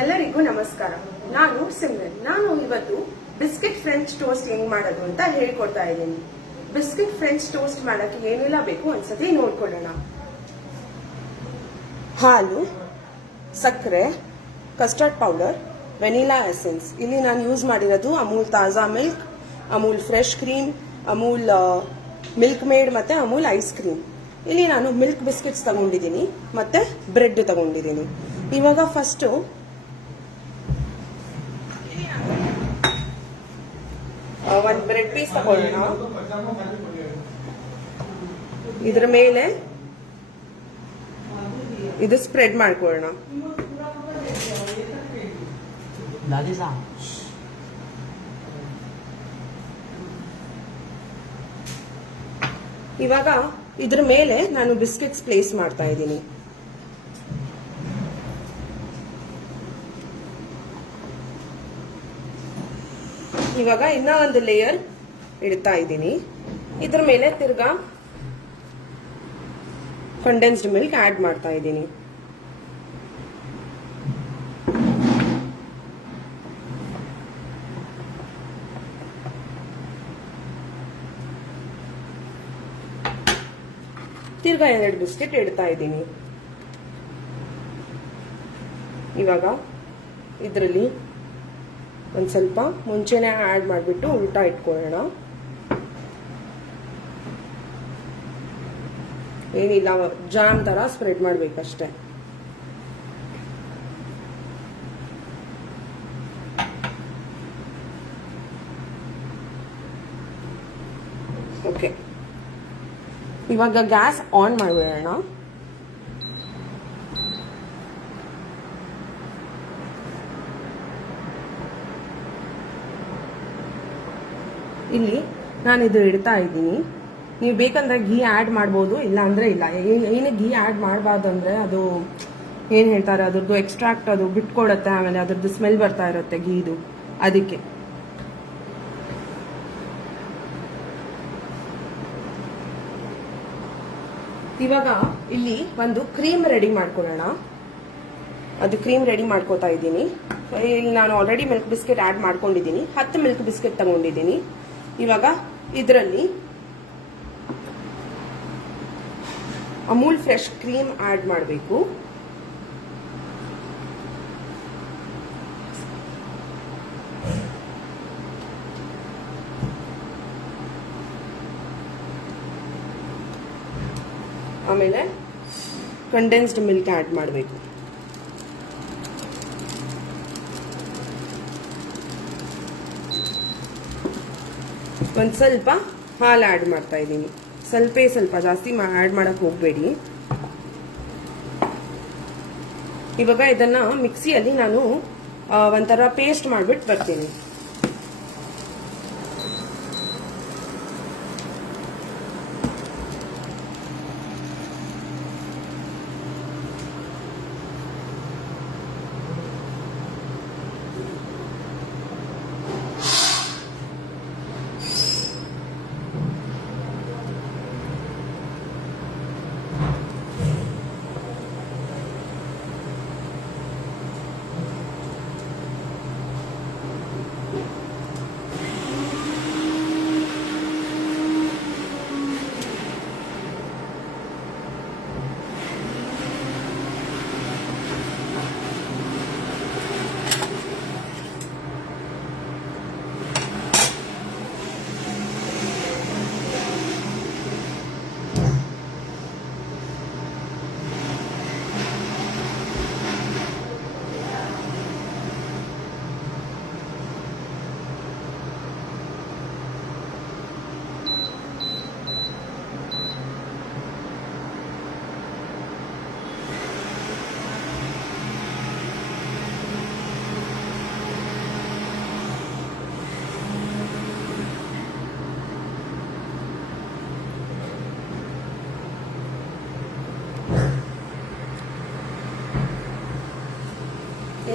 ಎಲ್ಲರಿಗೂ ನಮಸ್ಕಾರ. ನಾನು ಸಿಮ್ರನ್. ನಾನು ಇವತ್ತು ಬಿಸ್ಕೆಟ್ ಫ್ರೆಂಚ್ ಟೋಸ್ಟ್ ಹೆಂಗ್ ಮಾಡೋದು ಅಂತ ಹೇಳ್ಕೊಡ್ತಾ ಇದ್ದೀನಿ. ಬಿಸ್ಕೆಟ್ ಫ್ರೆಂಚ್ ಟೋಸ್ಟ್ ಮಾಡಕ್ಕೆ ಏನೆಲ್ಲ ಬೇಕು ಒಂದ್ಸತಿ ನೋಡ್ಕೊಳ್ಳೋಣ. ಹಾಲು, ಸಕ್ಕರೆ, ಕಸ್ಟರ್ಡ್ ಪೌಡರ್, ವೆನಿಲಾ ಎಸೆನ್ಸ್. ಇಲ್ಲಿ ನಾನು ಯೂಸ್ ಮಾಡಿರೋದು ಅಮೂಲ್ ತಾಜಾ milk, Amul fresh cream, Amul milk made ಮತ್ತೆ ಅಮೂಲ್ ಐಸ್ ಕ್ರೀಮ್. ಇಲ್ಲಿ ನಾನು ಮಿಲ್ಕ್ ಬಿಸ್ಕೆಟ್ಸ್ ತಗೊಂಡಿದ್ದೀನಿ ಮತ್ತೆ ಬ್ರೆಡ್ ತಗೊಂಡಿದ್ದೀನಿ. ಇವಾಗ ಫಸ್ಟ್ ಒಂದು ಬ್ರೆಡ್ ಪೀಸ್ ತಗೊಳ್ಳೋಣ. ಇದ್ರ ಮೇಲೆ ಇದು ಸ್ಪ್ರೆಡ್ ಮಾಡ್ಕೊಳ್ಳೋಣ. ಇವಾಗ ಇದ್ರ ಮೇಲೆ ನಾನು ಬಿಸ್ಕೆಟ್ಸ್ ಪ್ಲೇಸ್ ಮಾಡ್ತಾ ಇದ್ದೀನಿ. ಇವಾಗ ಇನ್ನ ಒಂದು ಲೇಯರ್ ಇಡ್ತಾ ಇದ್ದೀನಿ. ಇದ್ರ ಮೇಲೆ ತಿರ್ಗಾ ಕಂಡೆನ್ಸ್ಡ್ ಮಿಲ್ಕ್ ಆಡ್ ಮಾಡ್ತಾ ಇದ್ದೀನಿ. ತಿರ್ಗಾ 2 ಬಿಸ್ಕೆಟ್ ಇಡ್ತಾ ಇದ್ದೀನಿ. ಇವಾಗ ಇದರಲ್ಲಿ ಒಂದ್ ಸ್ವಲ್ಪ ಮುಂಚೆನೆ ಆಡ್ ಮಾಡಿಬಿಟ್ಟು ಉಲ್ಟಾ ಇಟ್ಕೊಳ್ಳೋಣ. ಏನಿಲ್ಲ, ಜಾಮ್ ತರ ಸ್ಪ್ರೆಡ್ ಮಾಡ್ಬೇಕಷ್ಟೆ. ಓಕೆ, ಇವಾಗ ಗ್ಯಾಸ್ ಆನ್ ಮಾಡಿಬಿಡೋಣ. ಇಲ್ಲಿ ನಾನು ಇದು ಇಡ್ತಾ ಇದ್ದೀನಿ. ನೀವು ಬೇಕಂದ್ರೆ ಘೀ ಆಡ್ ಮಾಡ್ಬೋದು, ಇಲ್ಲ ಅಂದ್ರೆ ಇಲ್ಲ. ಏನು ಘೀ ಆಡ್ ಮಾಡಬಾರ್ದು ಅಂದ್ರೆ ಅದು ಏನ್ ಹೇಳ್ತಾರೆ, ಅದ್ರದ್ದು ಎಕ್ಸ್ಟ್ರಾಕ್ಟ್ ಅದು ಬಿಟ್ಕೊಡತ್ತೆ, ಆಮೇಲೆ ಅದ್ರದ್ದು ಸ್ಮೆಲ್ ಬರ್ತಾ ಇರುತ್ತೆ ಘೀದು, ಅದಕ್ಕೆ. ಇವಾಗ ಇಲ್ಲಿ ಒಂದು ಕ್ರೀಮ್ ರೆಡಿ ಮಾಡ್ಕೊಳ್ಳೋಣ. ಅದು ಕ್ರೀಮ್ ರೆಡಿ ಮಾಡ್ಕೋತಾ ಇದ್ದೀನಿ. ಇಲ್ಲಿ ನಾನು ಆಲ್ರೆಡಿ ಮಿಲ್ಕ್ ಬಿಸ್ಕೆಟ್ ಆಡ್ ಮಾಡ್ಕೊಂಡಿದ್ದೀನಿ. 10 ಮಿಲ್ಕ್ ಬಿಸ್ಕೆಟ್ ತಗೊಂಡಿದ್ದೀನಿ. ಇವಾಗ ಇದರಲ್ಲಿ ಅಮೂಲ್ ಫ್ರೆಶ್ ಕ್ರೀಮ್ ಆಡ್ ಮಾಡಬೇಕು. ಆಮೇಲೆ ಕಂಡೆನ್ಸ್ಡ್ ಮಿಲ್ಕ್ ಆಡ್ ಮಾಡಬೇಕು. ಒಂದು ಸ್ವಲ್ಪ ಹಾಲು ಆಡ್ ಮಾಡ್ತಾ ಇದ್ದೀನಿ. ಸ್ವಲ್ಪ ಜಾಸ್ತಿ ಆಡ್ ಮಾಡಕ್ ಹೋಗ್ಬೇಡಿ. ಇವಾಗ ಇದನ್ನ ಮಿಕ್ಸಿಯಲ್ಲಿ ನಾನು ಒಂಥರ ಪೇಸ್ಟ್ ಮಾಡ್ಬಿಟ್ಟು ಬರ್ತೀನಿ.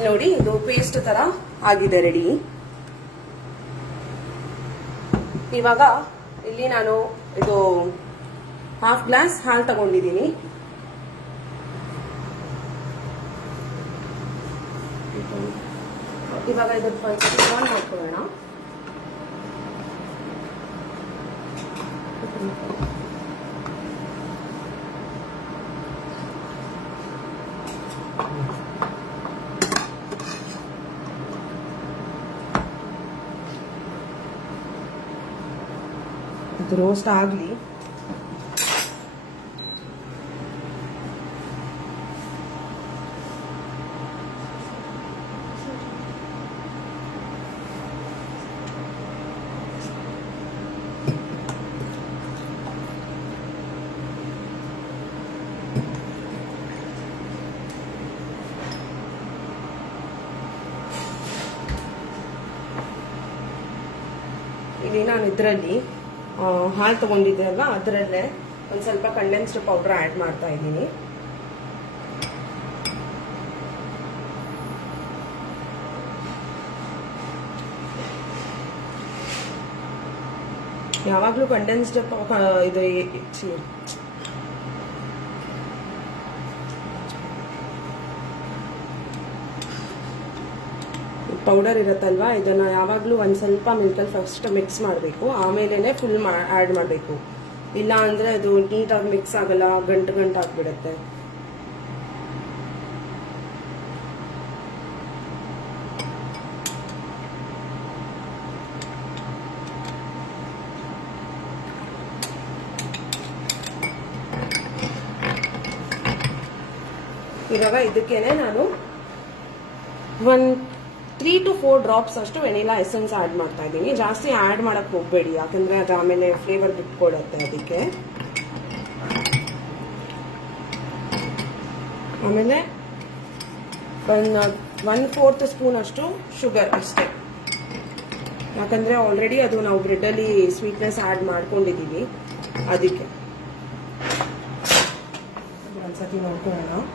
ನೋಡಿ, ಇದು ಪೇಸ್ಟ್ ತರ ಆಗಿದೆ, ರೆಡಿ. ಇವಾಗ ಇಲ್ಲಿ ನಾನು ಇದು ಹಾಫ್ ಗ್ಲಾಸ್ ಹಾಲು ತಗೊಂಡಿದ್ದೀನಿ. ಇವಾಗ ಇದಕ್ಕೆ ಒಂದ್ಸತಿ ಆನ್ ಮಾಡ್ಕೊಳ್ಳೋಣ. ಇದು ರೋಸ್ಟ್ ಆಗಲಿ. ಇಲ್ಲಿ ನಾನು ಇದರಲ್ಲಿ ಹಾಲು ತಗೊಂಡಿದ್ದೆ ಅಲ್ವಾ, ಅದರಲ್ಲೇ ಒಂದು ಸ್ವಲ್ಪ ಕಂಡೆನ್ಸ್ಡ್ ಪೌಡರ್ ಆ್ಯಡ್ ಮಾಡ್ತಾ ಇದ್ದೀನಿ. ಯಾವಾಗಲೂ ಕಂಡೆನ್ಸ್ಡ್ ಇದು ಪೌಡರ್ ಇರುತ್ತಲ್ವಾ, ಇದನ್ನ ಯಾವಾಗಲೂ ಒಂದು ಸ್ವಲ್ಪ ಮಿಲ್ಕಲ್ಲಿ ಫಸ್ಟ್ ಮಿಕ್ಸ್ ಮಾಡಬೇಕು, ಆಮೇಲೆ ಫುಲ್ ಆ್ಯಡ್ ಮಾಡಬೇಕು. ಇಲ್ಲ ಅಂದರೆ ಅದು ನೀಟಾಗಿ ಮಿಕ್ಸ್ ಆಗಲ್ಲ, ಗಂಟು ಗಂಟು ಆಗಿಬಿಡುತ್ತೆ. ಇವಾಗ ಇದಕ್ಕೇನೆ ನಾನು 3 to 4 ಡ್ರಾಪ್ಸ್ ಅಷ್ಟು ವೆನಿಲಾ ಎಸೆನ್ಸ್ ಆ್ಯಡ್ ಮಾಡ್ತಾ ಇದ್ದೀನಿ. ಜಾಸ್ತಿ ಆ್ಯಡ್ ಮಾಡಕ್ಕೆ ಹೋಗಬೇಡಿ, ಯಾಕಂದರೆ ಅದು ಆಮೇಲೆ ಫ್ಲೇವರ್ ಬಿಟ್ಕೊಡುತ್ತೆ. ಅದಕ್ಕೆ ಆಮೇಲೆ 1/4 ಸ್ಪೂನ್ ಅಷ್ಟು ಶುಗರ್ ಅಷ್ಟೇ, ಯಾಕಂದರೆ ಆಲ್ರೆಡಿ ಅದು ನಾವು ಬ್ರೆಡ್ಡಲ್ಲಿ ಸ್ವೀಟ್ನೆಸ್ ಆ್ಯಡ್ ಮಾಡ್ಕೊಂಡಿದ್ದೀವಿ. ಅದಕ್ಕೆ ಒಂದ್ಸತಿ ನೋಡ್ಕೊಳ್ಳೋಣ.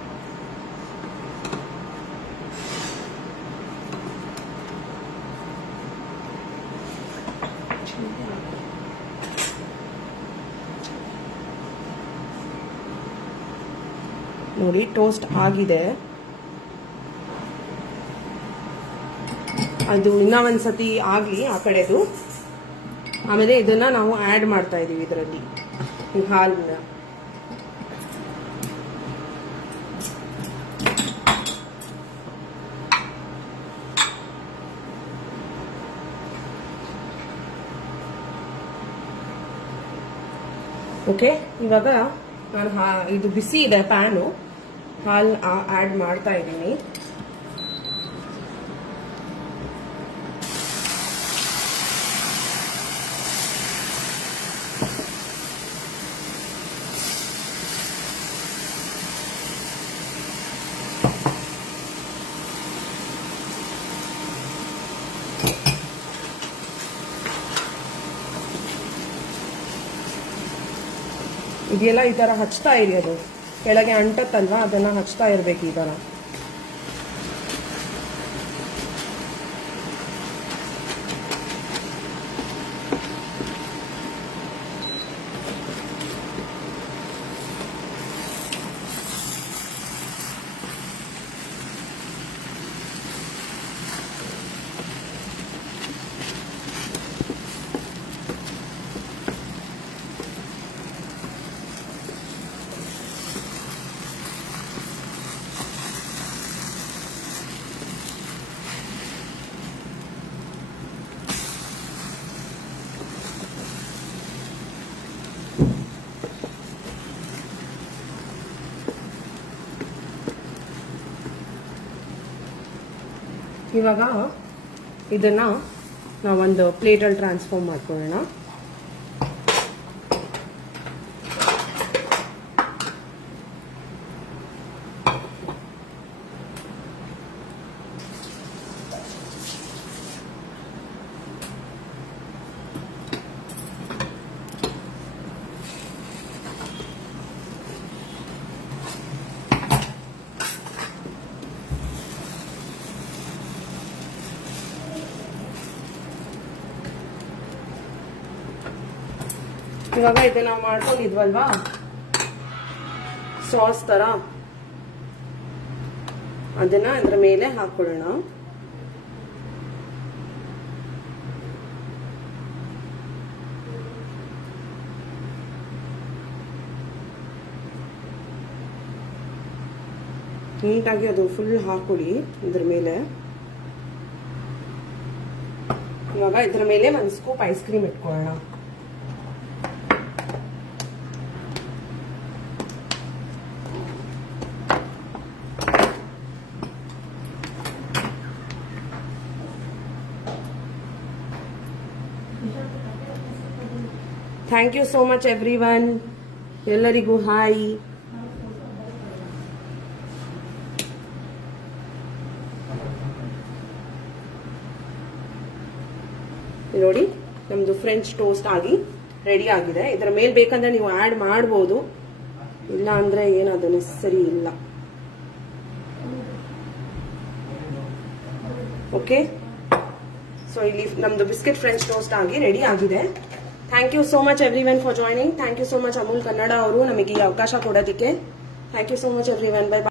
ನೋಡಿ, ಟೋಸ್ಟ್ ಆಗಿದೆ. ಅದು ಇನ್ನೂ ಒಂದ್ಸತಿ ಆಗಲಿ ಆ ಕಡೆದು. ಆಮೇಲೆ ಇದನ್ನ ನಾವು ಆ್ಯಡ್ ಮಾಡ್ತಾ ಇದೀವಿ ಇದರಲ್ಲಿ, ಈ ಹಾಲನ್ನ. ಓಕೆ, ಇವಾಗ ನಾನು ಇದು ಬಿಸಿ ಇದೆ ಪ್ಯಾನು, ಹಾಲು ಆ್ಯಡ್ ಮಾಡ್ತಾ ಇದ್ದೀನಿ. ಇದೆಲ್ಲ ಈ ಥರ ಹಚ್ತಾ ಇರಿ, ಅದು ಕೆಳಗೆ ಅಂಟತ್ತಲ್ವಾ, ಅದನ್ನು ಹಚ್ತಾ ಇರಬೇಕು ಈ ಥರ. ಇವಾಗ ಇದನ್ನ ನಾವೊಂದು ಪ್ಲೇಟಲ್ಲಿ ಟ್ರಾನ್ಸ್ಫಾರ್ಮ್ ಮಾಡ್ಕೊಳ್ಳೋಣ. ಇವಾಗ ಇದು ನಾವು ಮಾಡ್ಕೊಂಡಿದ್ವಲ್ವಾ ಸಾಸ್ ತರ, ಅದನ್ನ ಅದರ ಮೇಲೆ ಹಾಕೊಳ್ಳೋಣ. ನೀಟಾಗಿ ಅದು ಫುಲ್ ಹಾಕೊಳ್ಳಿ ಇದ್ರ ಮೇಲೆ. ಇವಾಗ ಇದ್ರ ಮೇಲೆ ಒಂದು ಸ್ಕೂಪ್ ಐಸ್ ಕ್ರೀಮ್ ಇಟ್ಕೊಳ್ಳೋಣ. Thank you so much everyone. ಎಲ್ಲರಿಗೂ ಹಾಯ್. ನೋಡಿ ನಮ್ದು ಫ್ರೆಂಚ್ ಟೋಸ್ಟ್ ಆಗಿ ರೆಡಿ ಆಗಿದೆ. ಇದರ ಮೇಲೆ ಬೇಕಂದ್ರೆ ನೀವು ಆಡ್ ಮಾಡಬಹುದು, ಇಲ್ಲ ಅಂದ್ರೆ ಏನದು ನೆಸಸರಿ ಇಲ್ಲ. ಓಕೆ, ಸೊ ಇಲ್ಲಿ ನಮ್ದು ಬಿಸ್ಕೆಟ್ ಫ್ರೆಂಚ್ ಟೋಸ್ಟ್ ಆಗಿ ರೆಡಿ ಆಗಿದೆ. Thank you so much everyone for joining. Thank you so much Amul Kannada ಅವರು ನಮಗೆ ಈ ಅವಕಾಶ ಕೊಡೋದಕ್ಕೆ. Thank you so much everyone. By.